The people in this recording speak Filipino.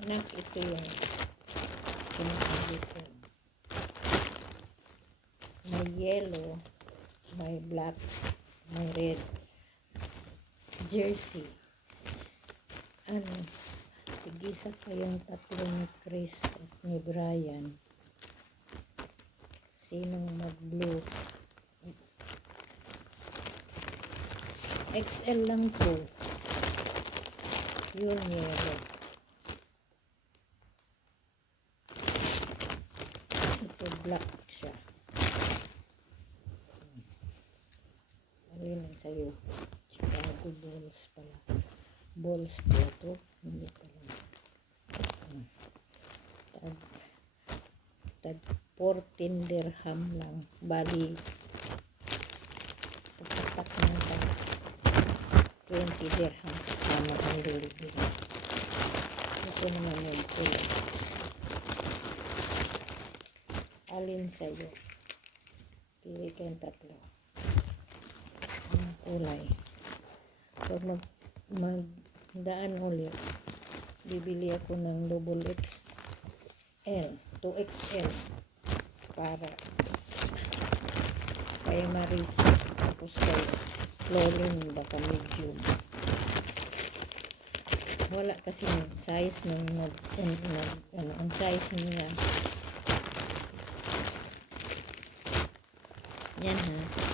Anak, ito yung sinasabi ko. May yellow, may black, may red jersey. Ano, tigisa pa yung tatlo ni Chris at ni Brian. Sinong mag-blue? XL lang po. Yung yellow. Ito black siya. Alin ang sayo? Chicago Bulls pala. Bulls po ito. Hindi pala. Tag 14 dirham lang. Bali, pagkatak ng tag 20 dirham. Sama ang delivery. Ito naman yung kulay. Alin sa'yo? Pili kayong tatlo. Ang kulay. Pag magdaan ulit, bibili ako ng double XL, 2XL para kay Marisa, tapos kay Lolin baka medium. Wala kasi size ng ang size niya yan ha.